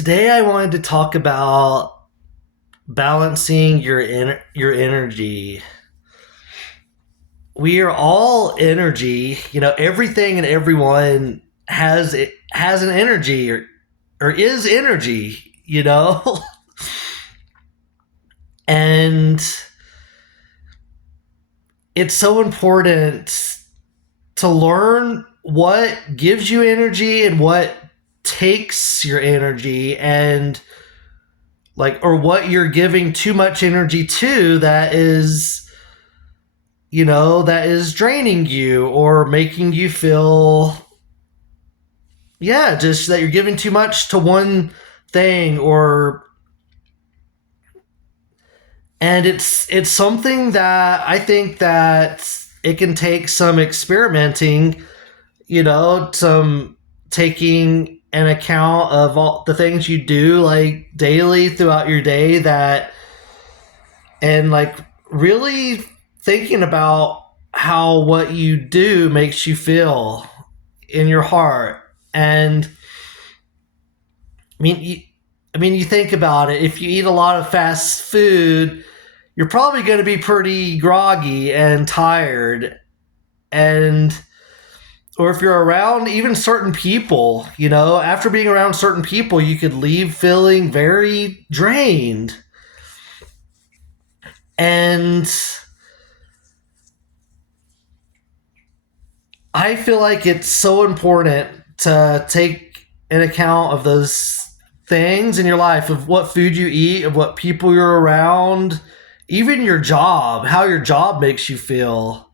Today I wanted to talk about balancing your energy. We are all energy. Everything and everyone has an energy or is energy. And it's so important to learn what gives you energy and what takes your energy, and or what you're giving too much energy to that is draining you or making you feel, just that you're giving too much to one thing. And it's something that I think that it can take some experimenting, some taking an account of all the things you do like daily throughout your day, and really thinking about how what you do makes you feel in your heart. And you think about it. If you eat a lot of fast food, you're probably going to be pretty groggy and tired. And or if you're around even certain people, after being around certain people, you could leave feeling very drained. And I feel like it's so important to take an account of those things in your life, of what food you eat, of what people you're around, even your job, how your job makes you feel.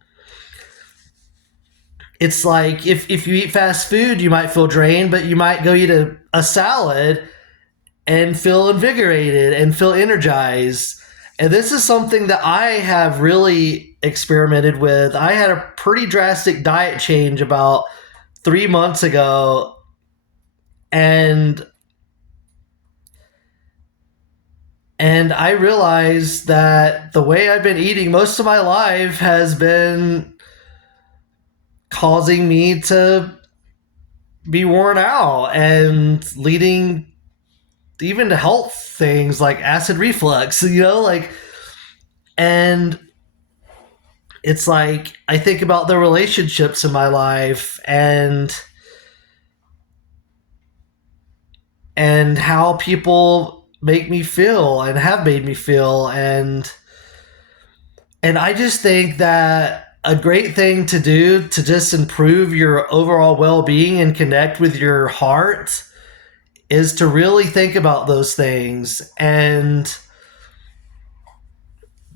It's like if you eat fast food, you might feel drained, but you might go eat a salad and feel invigorated and feel energized. And this is something that I have really experimented with. I had a pretty drastic diet change about 3 months ago, and I realized that the way I've been eating most of my life has been causing me to be worn out and leading even to health things like acid reflux, and it's like I think about the relationships in my life and how people make me feel and have made me feel, and I just think that a great thing to do to just improve your overall well-being and connect with your heart is to really think about those things and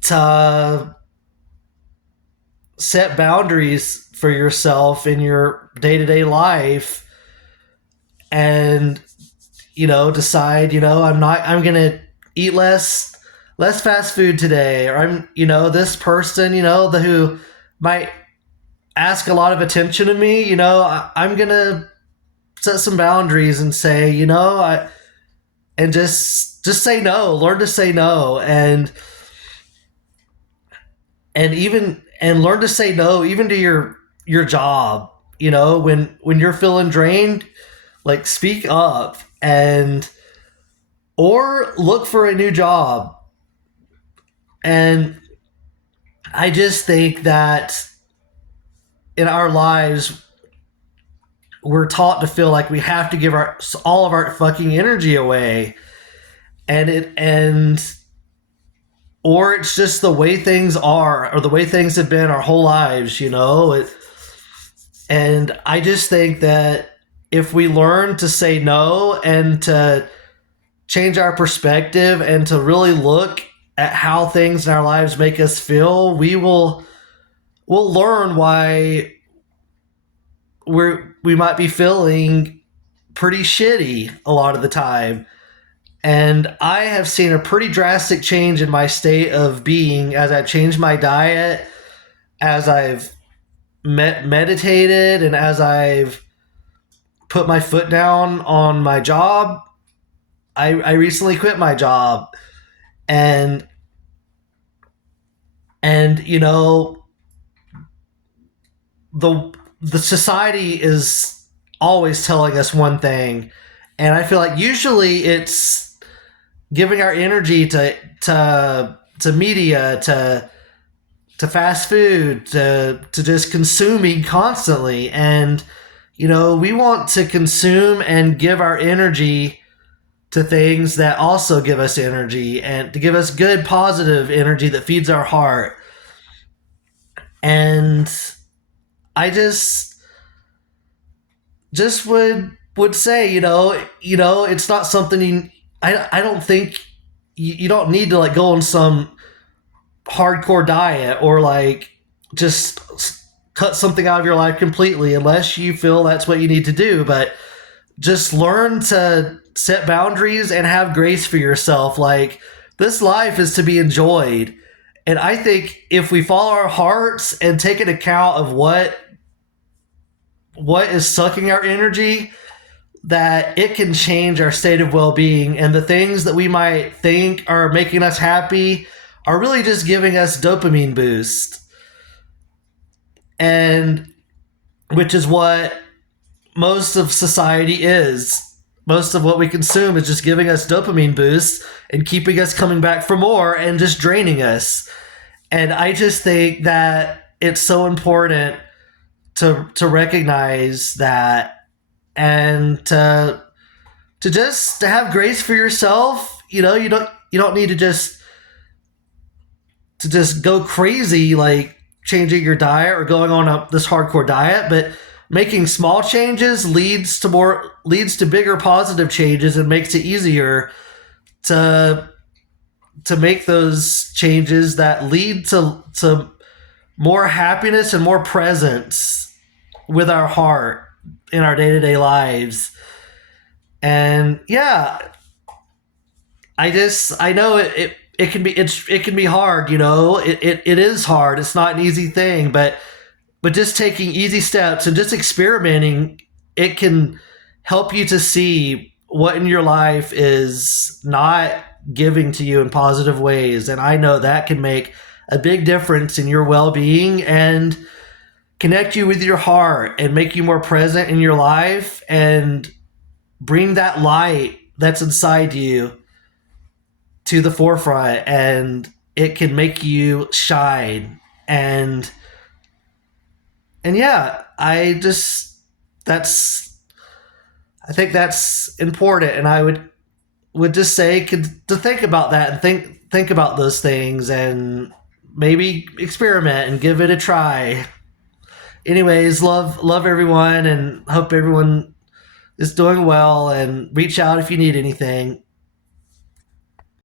to set boundaries for yourself in your day-to-day life, and decide, I'm gonna eat less fast food today, or I'm this person, who might ask a lot of attention to me, I'm gonna set some boundaries and say, and just say no, learn to say no, and learn to say no even to your job. When you're feeling drained, speak up, and or look for a new job. And I just think that in our lives we're taught to feel like we have to give all of our fucking energy away, and or it's just the way things are, or the way things have been our whole lives. And I just think that if we learn to say no and to change our perspective and to really look at how things in our lives make us feel, we'll learn why we might be feeling pretty shitty a lot of the time. And I have seen a pretty drastic change in my state of being as I've changed my diet, as I've meditated, and as I've put my foot down on my job. I recently quit my job, and the society is always telling us one thing, And I feel like usually it's giving our energy to media, to fast food, to just consuming constantly. And we want to consume and give our energy to things that also give us energy, and to give us good positive energy that feeds our heart. And I just would say, it's not something I don't think you don't need to like go on some hardcore diet or like just cut something out of your life completely unless you feel that's what you need to do. But just learn to set boundaries and have grace for yourself. Like, this life is to be enjoyed. And I think if we follow our hearts and take an account of what is sucking our energy, that it can change our state of well-being. And the things that we might think are making us happy are really just giving us dopamine boost. And which is what most of society is. Most of what we consume is just giving us dopamine boosts and keeping us coming back for more and just draining us. And I just think that it's so important to recognize that, and to have grace for yourself. You don't need to just go crazy like changing your diet or going on this hardcore diet, but making small changes leads to bigger positive changes, and makes it easier to make those changes that lead to more happiness and more presence with our heart in our day-to-day lives. And yeah, I know it can be hard. It is hard. It's not an easy thing, but just taking easy steps and just experimenting, it can help you to see what in your life is not giving to you in positive ways. And I know that can make a big difference in your well-being and connect you with your heart and make you more present in your life and bring that light that's inside you to the forefront, and it can make you shine. And yeah, I think that's important. And I would just say to think about that and think about those things, and maybe experiment and give it a try. Anyways, love everyone, and hope everyone is doing well, and reach out if you need anything.